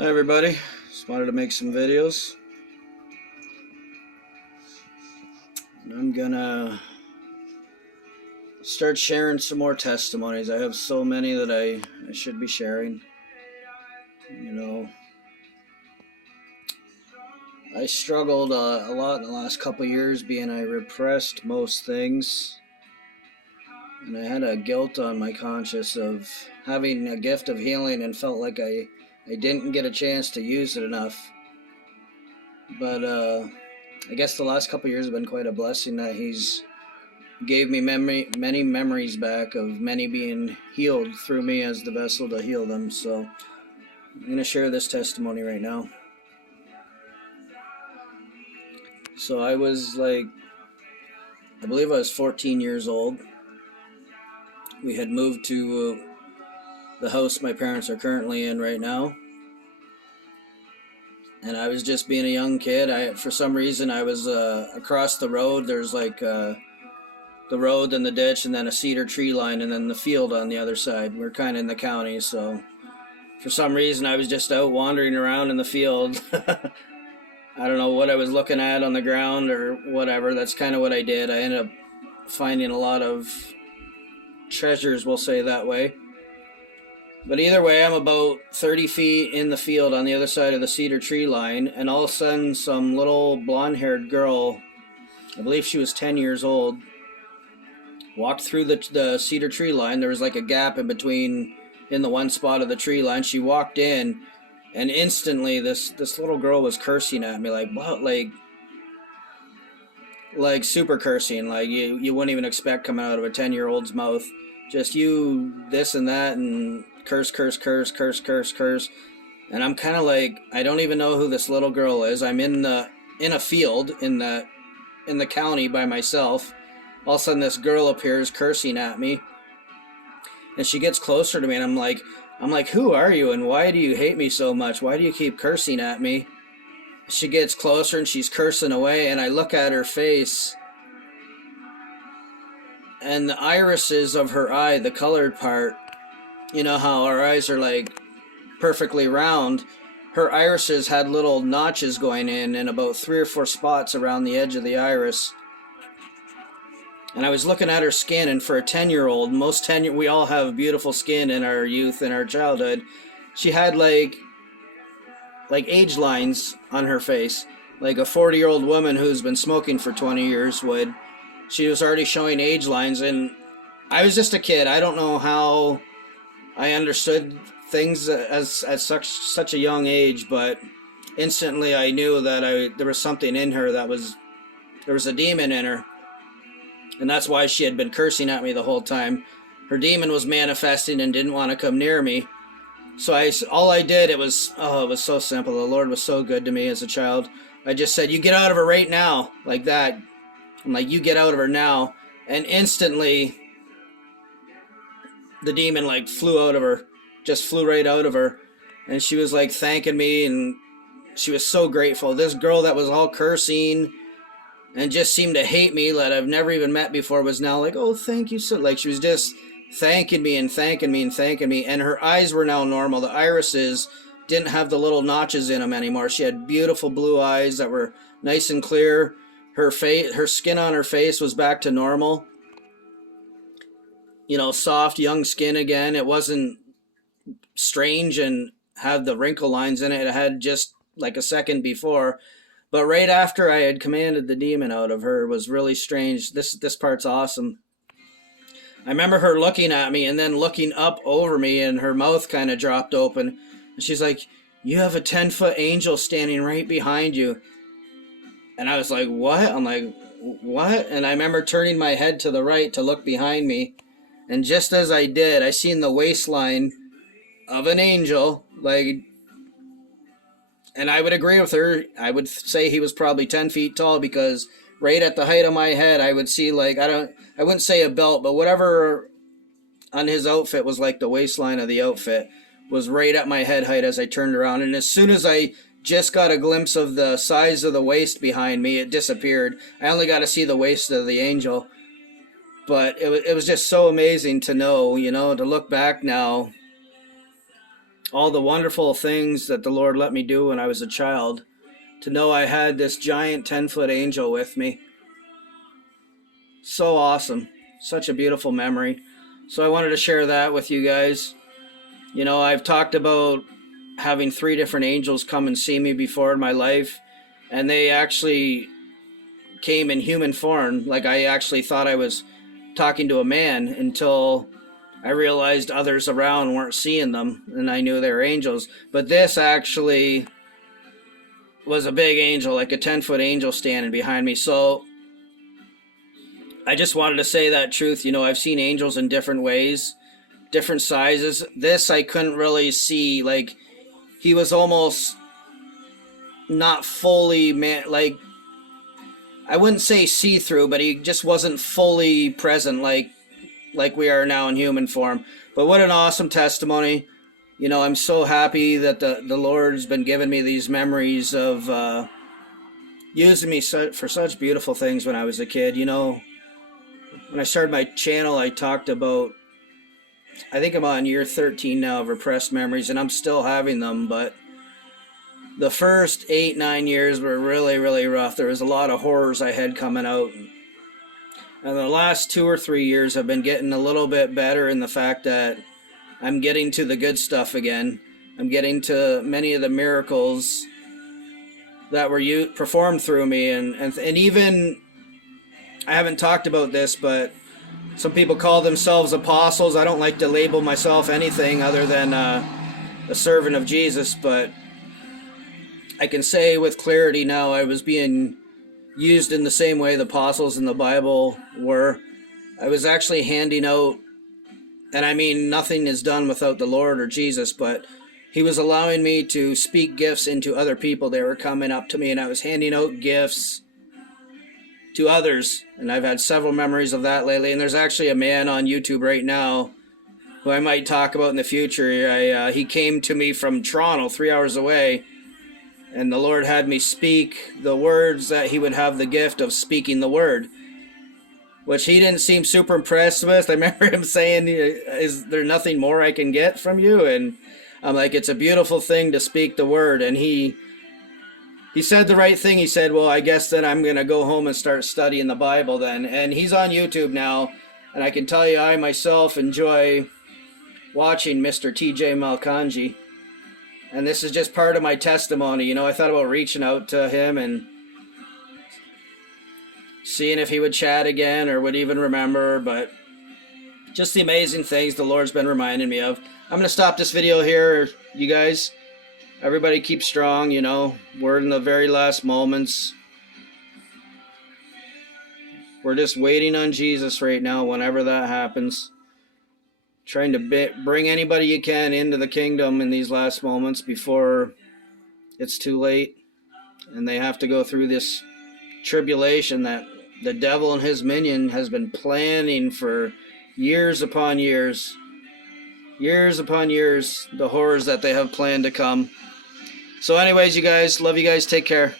Hi everybody, just wanted to make some videos. And I'm gonna start sharing some more testimonies. I have so many that I should be sharing. You know, I struggled a lot in the last couple of years being I repressed most things. And I had a guilt on my conscience of having a gift of healing and felt like I didn't get a chance to use it enough. But I guess the last couple of years have been quite a blessing that he's gave me many memories back of many being healed through me as the vessel to heal them. So I'm going to share this testimony right now. So I believe I was 14 years old. We had moved to the house my parents are currently in right now. And I was just being a young kid. For some reason, I was across the road. There's the road and the ditch and then a cedar tree line and then the field on the other side. We're kind of in the county, so for some reason I was just out wandering around in the field. I don't know what I was looking at on the ground or whatever. That's kind of what I did. I ended up finding a lot of treasures, we'll say that way. But either way, I'm about 30 feet in the field on the other side of the cedar tree line, and all of a sudden some little blonde-haired girl, I believe she was 10 years old, walked through the cedar tree line. There was like a gap in between in the one spot of the tree line. She walked in, and instantly this little girl was cursing at me like what, like super cursing, like you wouldn't even expect coming out of a 10-year-old's mouth. Just you this and that and curse. And I'm kind of like, I don't even know who this little girl is. I'm in a field in the county by myself. All of a sudden this girl appears cursing at me, and she gets closer to me, and I'm like, who are you and why do you hate me so much? Why do you keep cursing at me? She gets closer and she's cursing away, and I look at her face, and the irises of her eye, the colored part, you know how our eyes are like perfectly round, her irises had little notches going in about 3 or 4 spots around the edge of the iris. And I was looking at her skin, and for a 10-year-old, we all have beautiful skin in our youth and our childhood. She had like age lines on her face, like a 40-year-old woman who's been smoking for 20 years would. She was already showing age lines, and I was just a kid. I don't know how I understood things as such a young age, but instantly I knew that there was something in her there was a demon in her. And that's why she had been cursing at me the whole time. Her demon was manifesting and didn't want to come near me. So all I did, it was so simple. The Lord was so good to me as a child. I just said, you get out of her right now, like that. I'm like, you get out of her now. And instantly, the demon flew out of her, just flew right out of her. And she was like thanking me, and she was so grateful. This girl that was all cursing and just seemed to hate me, that I've never even met before, was now like, oh, thank you so, like she was just thanking me and thanking me and thanking me. And her eyes were now normal. The irises didn't have the little notches in them anymore. She had beautiful blue eyes that were nice and clear. Her skin on her face was back to normal. You know, soft young skin again. It wasn't strange and had the wrinkle lines in it. It had just like a second before. But right after I had commanded the demon out of her was really strange. This part's awesome. I remember her looking at me and then looking up over me, and her mouth kind of dropped open. And she's like, you have a 10-foot angel standing right behind you. And I was like, what? I'm like, what? And I remember turning my head to the right to look behind me. And just as I did, I seen the waistline of an angel, and I would agree with her. I would say he was probably 10 feet tall, because right at the height of my head, I would see I wouldn't say a belt, but whatever on his outfit was like the waistline of the outfit was right at my head height as I turned around. And as soon as I just got a glimpse of the size of the waist behind me, it disappeared. I only got to see the waist of the angel. But it was just so amazing to know, to look back now all the wonderful things that the Lord let me do when I was a child, to know I had this giant 10-foot angel with me. So awesome. Such a beautiful memory. So I wanted to share that with you guys. You know, I've talked about having 3 different angels come and see me before in my life, and they actually came in human form. Like, I actually thought I was talking to a man until I realized others around weren't seeing them, and I knew they were angels. But this actually was a big angel, like a 10-foot angel standing behind me. So I just wanted to say that truth. You know, I've seen angels in different ways, different sizes. This I couldn't really see. Like, he was almost not fully like, I wouldn't say see-through, but he just wasn't fully present like we are now in human form. But what an awesome testimony. You know, I'm so happy that the Lord's been giving me these memories of using me for such beautiful things when I was a kid. You know, when I started my channel, I talked about, I think I'm on year 13 now of repressed memories, and I'm still having them, but the first 8-9 years were really, really rough. There was a lot of horrors I had coming out. And the last 2 or 3 years have been getting a little bit better in the fact that I'm getting to the good stuff again. I'm getting to many of the miracles that were performed through me. And even, I haven't talked about this, but some people call themselves apostles. I don't like to label myself anything other than a servant of Jesus, but I can say with clarity now I was being used in the same way the apostles in the Bible were. I was actually handing out, and I mean, nothing is done without the Lord or Jesus, but he was allowing me to speak gifts into other people. They were coming up to me, and I was handing out gifts to others, and I've had several memories of that lately. And there's actually a man on YouTube right now who I might talk about in the future. He came to me from Toronto, 3 hours away, and the Lord had me speak the words that he would have the gift of speaking the word, which he didn't seem super impressed with. I remember him saying, "Is there nothing more I can get from you?" And I'm like, "It's a beautiful thing to speak the word." And he said the right thing. He said, "Well, I guess then I'm going to go home and start studying the Bible then." And he's on YouTube now, and I can tell you I myself enjoy watching Mr. TJ Malkanji. And this is just part of my testimony. You know, I thought about reaching out to him and seeing if he would chat again or would even remember, but just the amazing things the Lord's been reminding me of. I'm going to stop this video here, you guys. Everybody keep strong, you know. We're in the very last moments. We're just waiting on Jesus right now whenever that happens. Trying to bring anybody you can into the kingdom in these last moments before it's too late and they have to go through this tribulation that the devil and his minion has been planning for years upon years. Years upon years, the horrors that they have planned to come. So anyways, you guys, love you guys. Take care.